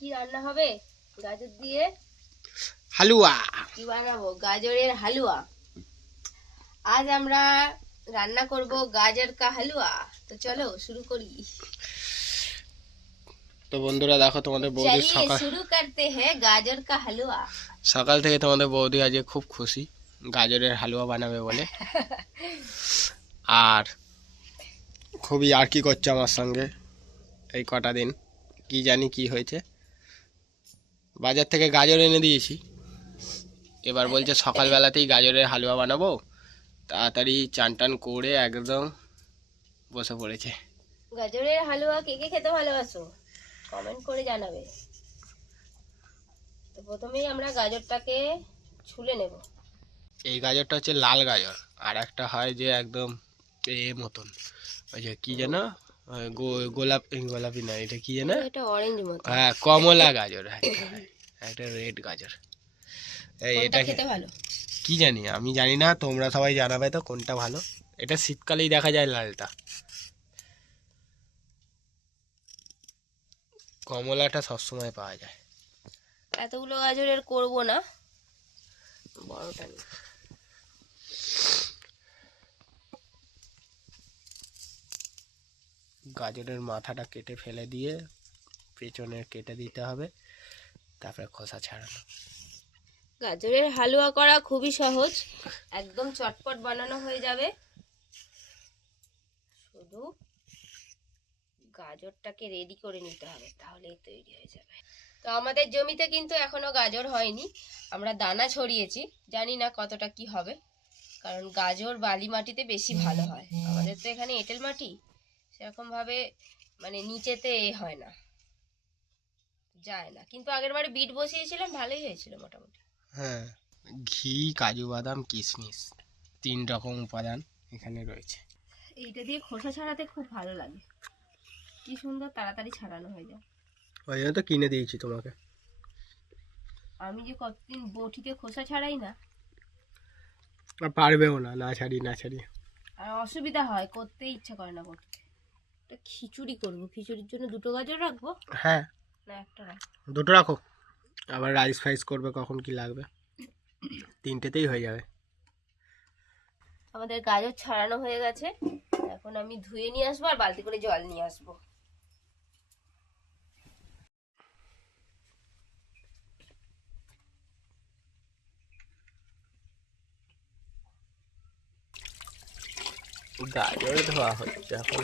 কি রান্না হবে? গাজর দিয়ে হালুয়া। কি বানাবো? গাজরের হালুয়া। আজ আমরা রান্না করব গাজর কা হালুয়া। তো চলো শুরু করি। তো বন্ধুরা দেখো, তোমাদের বৌদি শুরু করতে হ্যাঁ গাজর কা হালুয়া। সকাল থেকে তোমাদের বৌদি আজকে খুব খুশি, গাজরের হালুয়া বানাবে বলে। আর খুবই আর কি করছে আমার সঙ্গে এই কটা দিন, কি জানি কি হয়েছে। বাজার থেকে গাজর এনে দিয়েছি, এবার বলছে সকালবেলাতেই গাজরের হালুয়া বানাবো। তাড়াতাড়ি চান টান করে একদম বসে পড়েছে। গাজরের হালুয়া কে কে খেতে ভালোবাসো কমেন্ট করে জানাবে। তো প্রথমেই আমরা গাজরটাকে ছুলে নেব। এই গাজরটা হচ্ছে লাল গাজর, আর একটা হয় যে একদম মতন, ওই যে কি যেন গোলাপি না, এটা কি যেন, এটা অরেঞ্জ মতো। হ্যাঁ কমলা গাজর, একটা রেড গাজর। এটা খেতে ভালো কি জানি, আমি জানি না, তোমরা সবাই জানাবে তো কোনটা ভালো। এটা শীতকালেই দেখা যায় লালটা, কমলাটা সবসময় পাওয়া যায়। এতগুলো গাজরের করব না, বড়টা নিই। গাজরের মাথাটা কেটে ফেলে দিয়ে পেছনে কেটে দিতে হবে, তারপরে খোসা ছাড়ানো। গাজরের হালুয়া করা খুবই সহজ, একদম চটপট বানানো হয়ে যাবে। শুধু গাজরটাকে রেডি করে নিতে হবে, তাহলেই তৈরি হয়ে যাবে। তো আমাদের জমিতে কিন্তু এখনো গাজর হয়নি, আমরা দানা ছড়িয়েছি, জানি না কতটা কি হবে, কারণ গাজর বালি মাটিতে বেশি ভালো হয়। আমাদের তো এখানে এঁটেল মাটি, সেরকম ভাবে মানে নিচেতে হয় না, যায় না। কিন্তু আগের বারে বিট বসিয়েছিলাম, ভালোই হয়েছিল মোটামুটি। হ্যাঁ, ঘি, কাজু বাদাম, কিশমিশ, 3 রকম উপাদান এখানে রয়েছে। এইটা দিয়ে খোসা ছাড়াতে খুব ভালো লাগে, কি সুন্দর তাড়াতাড়ি ছাড়ানো হয়ে যায়। ওই জন্য তো কিনে দিয়েছি তোমাকে। আমি যে কতদিন বটিতে খোসা ছাড়াই না, আর পারবেও না, না ছাড়ি। আর অসুবিধা হয়, করতে ইচ্ছা করে না বটিতে। একটা খিচুড়ি করবো, খিচুড়ির জন্য 2টো গাজর রাখবো। হ্যাঁ, না একটা রাখবো? 2টো রাখো, আবার রাইস ফাইস করবে কখন কি লাগবে, 3টেতেই হয়ে যাবে। আমাদের গাজর ছাড়ানো হয়ে গেছে, এখন আমি ধুয়ে নিয়ে আসবো আর বালতি করে জল নিয়ে আসবো। গাজর ধোয়া হচ্ছে এখন।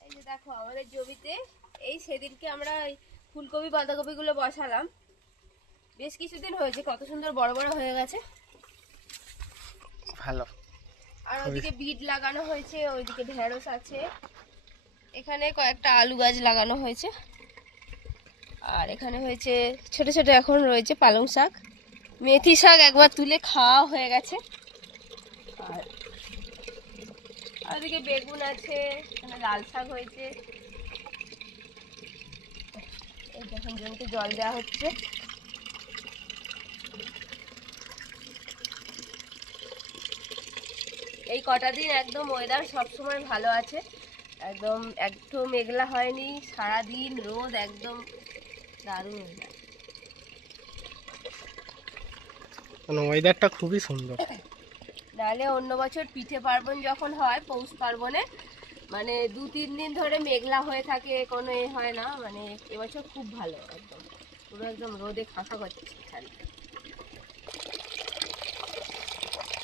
এই যে দেখো আমাদের জমিতে এই সেদিনকে আমরা ফুলকপি বাঁধাকপি গুলো বসালাম, বেশ কিছুদিন হয়েছে, কত সুন্দর বড় বড় হয়ে গেছে, ভালো। আর ওইদিকে বিট লাগানো হয়েছে, ওইদিকে ঢেঁড়স আছে, এখানে কয়েকটা আলু গাছ লাগানো হয়েছে, আর এখানে হয়েছে ছোট ছোট এখন রয়েছে পালং শাক, মেথি শাক একবার তুলে খাওয়া হয়ে গেছে, আর ওইদিকে বেগুন আছে, এখানে লাল শাক হয়েছে। এই যখন জমিতে জল দেওয়া হচ্ছে, এই কটা দিন একদম ওয়েদার সবসময় ভালো আছে, একদম একটু মেঘলা হয়নি, সারাদিন রোদ, একদম দারুণ ওয়েদার। মানে ওয়েদারটা খুবই সুন্দর। নাহলে অন্য বছর পিঠে পার্বণ যখন হয় পৌষ পার্বণে, মানে 2-3 দিন ধরে মেঘলা হয়ে থাকে, কোনো এ হয় না, মানে এবছর খুব ভালো, একদম পুরো একদম রোদে ফাঁকা করছে চারিদিকে।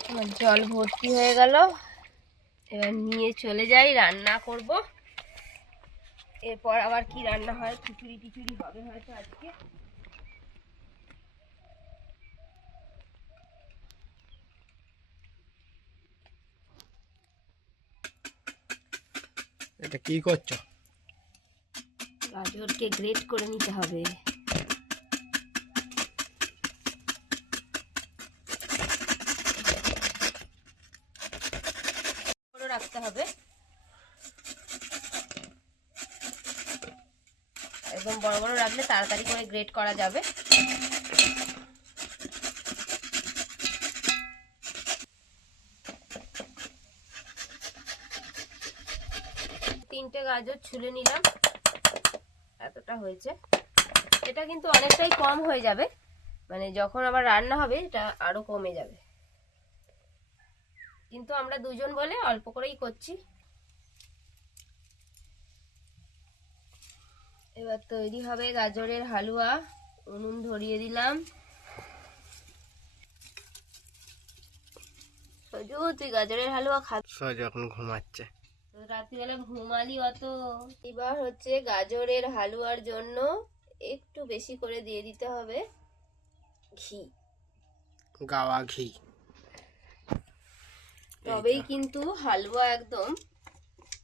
আমার জল ভর্তি হয়ে গেল, এবার নিয়ে চলে যাই, রান্না করব। এরপর আবার কি রান্না হয়, খিচুড়ি টিচুড়ি হবে হয়তো আজকে। এটা কি করছো? গাজরকে গ্রেট করে নিতে হবে। রাখতে হবে, একদম বড় বড় রাখলে তাড়াতাড়ি করে গ্রেট করা যাবে। তিনটে গাজর ছুলে নিলাম, এতটা হয়েছে। এটা কিন্তু অনেকটাই কম হয়ে যাবে, মানে যখন আবার রান্না হবে এটা আরো কমে যাবে, কিন্তু আমরা দুজন বলে অল্প করেই করছি। এবার তৈরি হবে গাজরের হালুয়া। উনুন ধরিয়ে দিলাম। সজু, তুই গাজরের হালুয়া খাবি? সজু এখন ঘুমাচ্ছে। রাত্রিবেলা ঘুমালি অত। এবার হচ্ছে গাজরের হালুয়ার জন্য একটু বেশি করে দিয়ে দিতে হবে ঘি, গাওয়া ঘি। তবেই কিন্তু হালুয়া একদম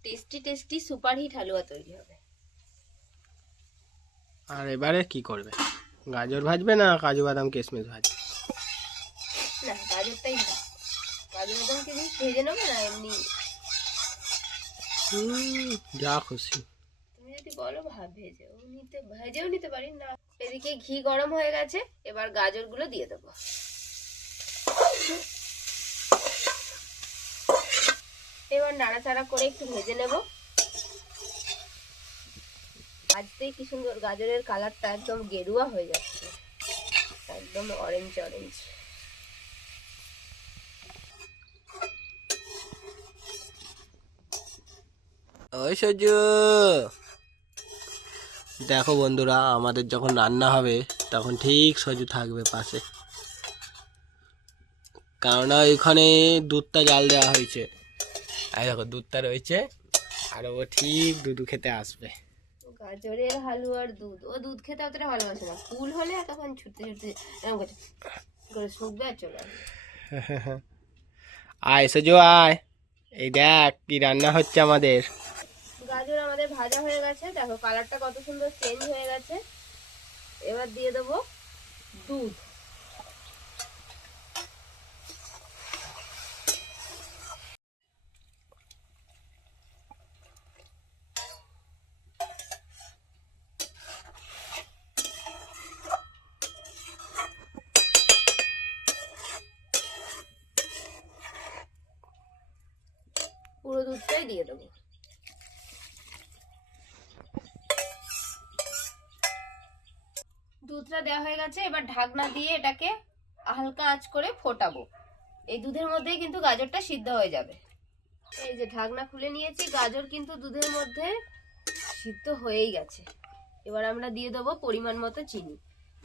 টেস্টি টেস্টি সুপারহিট হালুয়া তৈরি হবে। আর এবারে কি করবে? গাজর ভাজবে না কাজু বাদাম কিশমিশ ভাজবে? না, গাজরটাই কাজু বাদাম কিশমিশ ভেজে নেবো না, এমনি যা খুশি। তুমি যদি বলো ভেজেও নিতে পারি না। এদিকে ঘি গরম হয়ে গেছে, এবার গাজরগুলো দিয়ে দেবো। এবার নাড়াচাড়া করে একটু ভেজে নেব। ভাজতেই কি সুন্দর গাজরের কালারটা একদম গেরুয়া হয়ে যাচ্ছে, একদম অরেঞ্জ অরেঞ্জ। ওই সজু, দেখো বন্ধুরা, আমাদের যখন রান্না হবে তখন ঠিক সজু থাকবে পাশে, কারণ ওইখানে দুধটা জাল দেওয়া হয়েছে। আর দেখো দুধটা রয়েছে, আর ও ঠিক দুধ খেতে আসবে। গাজরের হালুয়ার দুধ, ও দুধ খেতে অতটা ভালোবাসে না। ফুল হলে তখন ছুটতে ছুটতে এরকম করে শুকবে আর চলে আসবে। আয় সজু আয়, এই দেখ কি রান্না হচ্ছে আমাদের। গাজর আমাদের ভাজা হয়ে গেছে, দেখো কালারটা কত সুন্দর চেঞ্জ হয়ে গেছে। এবার দিয়ে দেবো দুধ। পুরো দুধটাই দিয়ে দেবো। দুধটা দেওয়া হয়ে গেছে, এবার ঢাকনা দিয়ে এটাকে হালকা আঁচ করে ফোটাবো। এই দুধের মধ্যেই কিন্তু গাজরটা সিদ্ধ হয়ে যাবে। এই যে ঢাকনা খুলে নিয়েছি, গাজর কিন্তু দুধের মধ্যে সিদ্ধ হয়েই গেছে। এবার আমরা দিয়ে দেবো পরিমাণ মতো চিনি।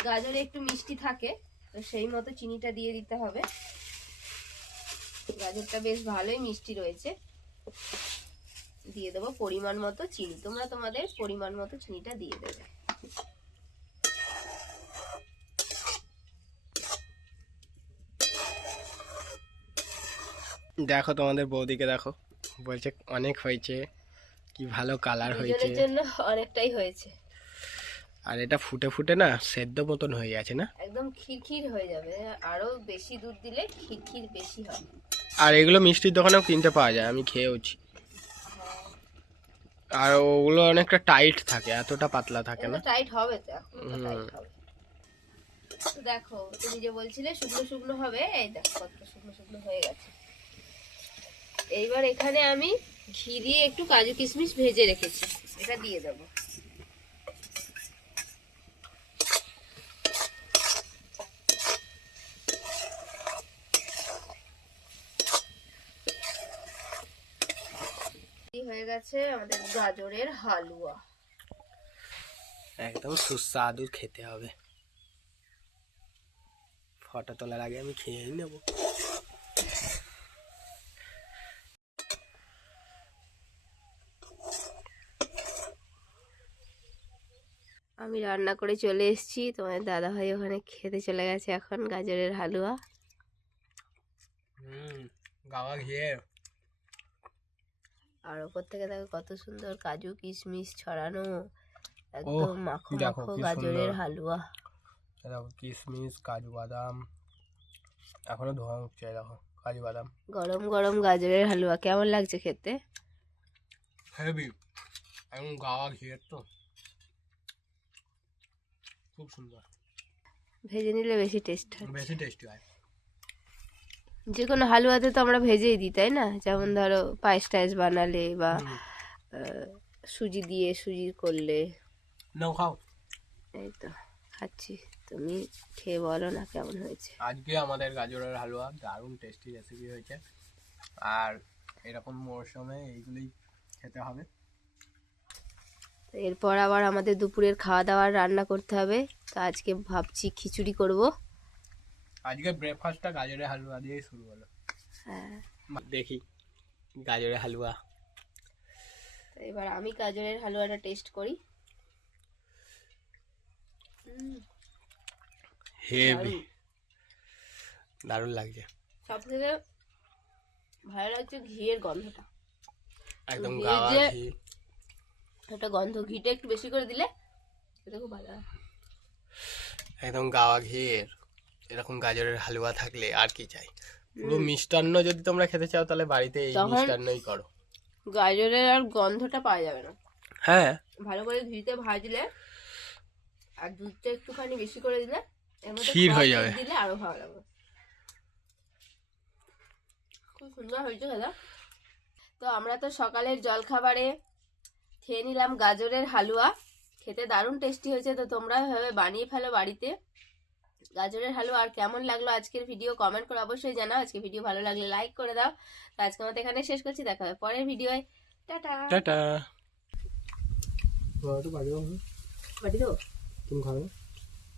গাজরে একটু মিষ্টি থাকে, তো সেই মতো চিনিটা দিয়ে দিতে হবে। গাজরটা বেশ ভালোই মিষ্টি রয়েছে। দিয়ে দেবো পরিমাণ মতো চিনি, তোমরা তোমাদের পরিমাণ মতো চিনিটা দিয়ে দেবে। দেখো তোমাদের বৌদিকে দেখো, বলছে অনেক হয়েছে, কি ভালো কালার হয়েছে। দুজনের জন্য অনেকটাই হয়েছে। আর এটা ফুটে ফুটে না সেদ্ধ মতন হয়ে গেছে না, একদম খিরখির হয়ে যাবে। আরো বেশি দুধ দিলে খিরখির বেশি হবে। আর এগুলো মিষ্টির দোকানেও কিনতে পাওয়া যায়, আমি খেয়েওছি। আর ওগুলো অনেকটা টাইট থাকে, এতটা পাতলা থাকে না। টাইট হবে তো, এখন তো টাইট হবে। দেখো তুমি যে বলছিলে শুকনো শুকনো হবে, এই দেখো কত শুকনো শুকনো হয়ে গেছে। এইবার এখানে আমি ঘি দিয়ে একটু কাজু কিশমিশ ভেজে রেখেছি, এটা দিয়ে দেবো। হয়ে গেছে আমাদের গাজরের হালুয়া, একদম সুস্বাদু খেতে হবে। ফটো তোলার আগে আমি খেয়েই নেব। আমি রান্না করে চলে এসেছি, তোমার দাদা ভাই ওখানে খেতে চলে গেছে এখন গাজরের হালুয়া। গাওয়া ঘিয়ে, আর ওপর থেকে দেখো কত সুন্দর কাজু কিশমিশ ছড়ানো, একদম মাখো মাখো গাজরের হালুয়া। দেখো কিশমিশ কাজু বাদাম এখনো ধোয়া উঠছে, দেখো কাজু বাদাম। গরম গরম গাজরের হালুয়া কেমন লাগছে খেতে? হেভি, একদম গাওয়া ঘিয়ের তো খুব সুন্দর, ভেজে নিলে বেশি টেস্ট হয়। বেশি টেস্টি হয়। যে কোনো হালুয়াতে তো আমরা ভেজেই দিই, তাই না? যেমন ধরো পায়েস টায়েস বানালে বা সুজি দিয়ে সুজি করলে। নাও খাও। এই তো খাচ্ছি, তুমি খেয়ে বলো না কেমন হয়েছে। আজকে আমাদের গাজরের হালুয়া দারুণ টেস্টি রেসিপি হয়েছে, আর এরকম মরশুমে এইগুলোই খেতে হবে। এরপর আবার আমাদের দুপুরের খাওয়া দাওয়ার রান্না করতে হবে। তো আজকে ভাবছি খিচুড়ি করব। আজকে ব্রেকফাস্টটা গাজরের হালুয়া দিয়েই শুরু হলো। হ্যাঁ, দেখি গাজরের হালুয়া। তো এবার আমি গাজরের হালুয়াটা টেস্ট করি। হেভি দারুণ লাগছে। সব থেকে ভালো লাগছে ঘিয়ের গন্ধটা, একদম ঘিয়ের গাওয়া যে ঘি। একটা গন্ধ, ঘিটা একটু বেশি করে দিলে এটা খুব ভালো হয়। একদম গাওয়া ঘিয়ের এরকম গাজরের হালুয়া থাকলে আর কি চাই। পুরো মিষ্টান্ন যদি তোমরা খেতে চাও তাহলে বাড়িতে এই তখন মিষ্টান্নই করো। গাজরের আর গন্ধটা পাওয়া যাবে না। হ্যাঁ, ভালো করে ঘিতে ভাজলে আর দুধটা একটুখানি বেশি করে দিলে এর মধ্যে ক্ষীর খোয়া হয়ে দুধ যাবে। দিলে আরো ভালো লাগবে। খুব সুন্দর হয়েছে দাদা। তো আমরা তো সকালের জলখাবারে খেয়ে নিলাম গাজরের হালুয়া, খেতে দারুণ টেস্টি হয়েছে। তো তোমরা এভাবে বানিয়ে ফেলো বাড়িতে গাজরের হালুয়া। আর কেমন লাগলো আজকের ভিডিও কমেন্ট করে অবশ্যই জানাও। আজকে ভিডিও ভালো লাগলে লাইক করে দাও। তো আজকে আমাদের এখানে শেষ করছি, দেখা হবে পরের ভিডিওয়। Tata tata. বাটি দাও। তুমি খাবে?